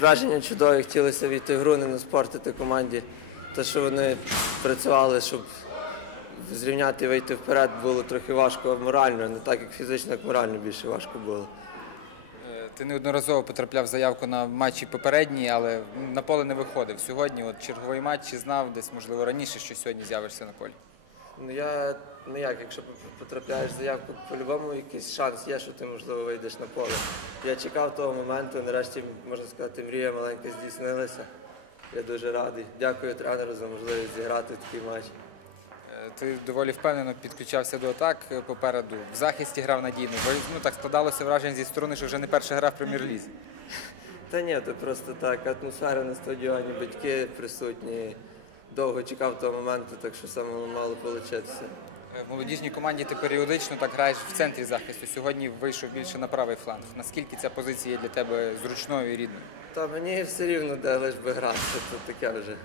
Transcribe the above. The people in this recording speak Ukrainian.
Враження чудові, хотілося війти в гру, не спортити команді. Те, що вони працювали, щоб зрівняти і вийти вперед, було трохи важко морально, не так як фізично, як морально більше важко було. Е, Ти неодноразово потрапляв заявку на матчі попередні, але на поле не виходив. Сьогодні от черговий матч чи знав десь, можливо, раніше, що сьогодні з'явишся на полі. Ну я ну як, якщо потрапляєш в заявку, по-любому якийсь шанс є, що ти можливо вийдеш на поле. Я чекав того моменту, нарешті, можна сказати, мрія маленька здійснилася. Я дуже радий. Дякую тренеру за можливість зіграти в такий матч. Е, Ти доволі впевнено підключався до атак е, попереду. В захисті грав надійно. Бо, Ну так складалося враження зі сторони, що вже не перша гра в прем'єр-лізі. Та ні, то просто так, атмосфера на стадіоні, батьки присутні. Довго чекав того моменту, так що саме мало вийшло. Е, В молодіжній команді ти періодично так граєш в центрі захисту. Сьогодні вийшов більше на правий фланг. Наскільки ця позиція є для тебе зручною і рідною? Та мені все рівно де лиш би грати, то таке вже.